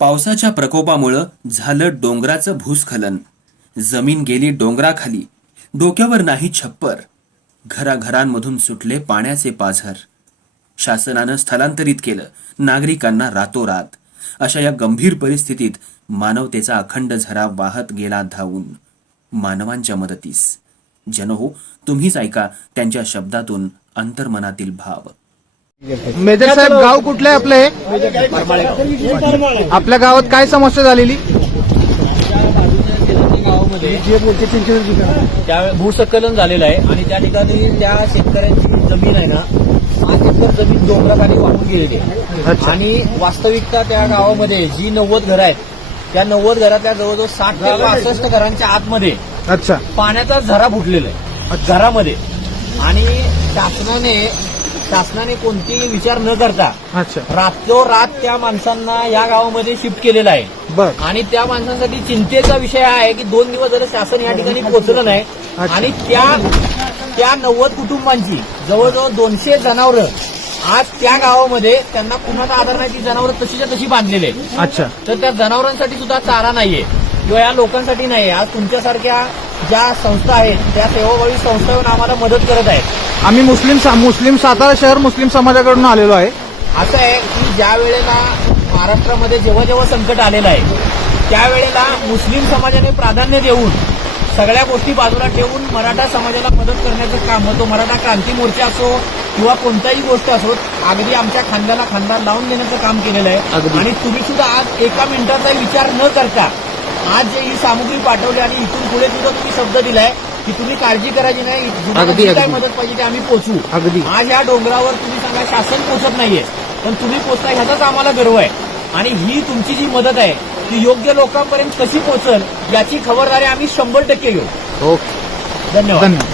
पावसाच्या प्रकोपामुळं झालं डोंगराचं भूस्खलन. जमीन गेली डोंगराखाली, डोक्यावर नाही छप्पर. घराघरांमधून सुटले पाण्याचे पाझर. शासनानं स्थलांतरित केलं नागरिकांना रातोरात. अशा या गंभीर परिस्थितीत मानवतेचा अखंड झरा वाहत गेला धावून मानवांच्या मदतीस. जनहो, तुम्हीच ऐका त्यांच्या शब्दातून अंतर्मनातील भाव. मेजर साहेब, गाव कुठलं आहे आपलं? आपल्या गावात काय समस्या झालेली? त्या भूस्खलन झालेलं आहे आणि त्या ठिकाणी त्या शेतकऱ्यांची जमीन आहे ना, 5 एकर जमीन डोंगराखाली वाहून गेलेली आहे. आणि वास्तविकता त्या गावामध्ये जी 90 घरं आहेत, त्या 90 घरातल्या जवळजवळ 60 ते 65 घरांच्या आतमध्ये अच्छा पाण्याचा झरा फुटलेला आहे घरामध्ये. आणि शासनाने कोणतीही विचार न करता अच्छा रातोरात त्या माणसांना या गावामध्ये शिफ्ट केलेलं आहे. बर. आणि त्या माणसांसाठी चिंतेचा विषय हा आहे की 2 दिवस झालं शासन या ठिकाणी पोहोचलं नाही. आणि त्या 90 कुटुंबांची जवळजवळ 200 जनावरं आज त्या गावामध्ये त्यांना कुणाचा आधार नाही, ती जनावरं तशीच्या तशी बांधलेली आहे. अच्छा. तर त्या जनावरांसाठी सुद्धा चारा नाहीये किंवा या लोकांसाठी नाहीये. आज तुमच्यासारख्या ज्या संस्था आहेत त्या सेवाभावी संस्था येऊन आम्हाला मदत करत आहेत. आम्ही मुस्लिम सातारा शहर मुस्लिम समाजाकडून आलेलो आहे. असं आहे की ज्या वेळेला महाराष्ट्रामध्ये जेव्हा जेव्हा संकट आलेलं आहे त्यावेळेला मुस्लिम समाजाने प्राधान्य देऊन सगळ्या गोष्टी बाजूला ठेवून मराठा समाजाला मदत करण्याचं काम होतं. मराठा क्रांती मोर्चा असो किंवा कोणताही गोष्ट असो, अगदी आमच्या खांद्याला खांदा लावून देण्याचं काम केलेलं आहे. आणि तुम्ही सुद्धा आज एका मिनिटाचा विचार न करता आज जे ही सामुग्री पाठवली आणि इथून पुढे सुद्धा तुम्ही शब्द दिलाय की तुम्ही काळजी करायची नाही, जी काय मदत पाहिजे ते आम्ही पोहोचू. आज या डोंगरावर तुम्ही सांगा शासन पोहोचत नाहीये, पण तुम्ही पोहोचता ह्याचाच आम्हाला गर्व आहे. आणि ही तुमची जी मदत आहे ती योग्य लोकांपर्यंत कशी पोहोचल याची खबरदारी आम्ही 100% घेऊ. ओके, धन्यवाद.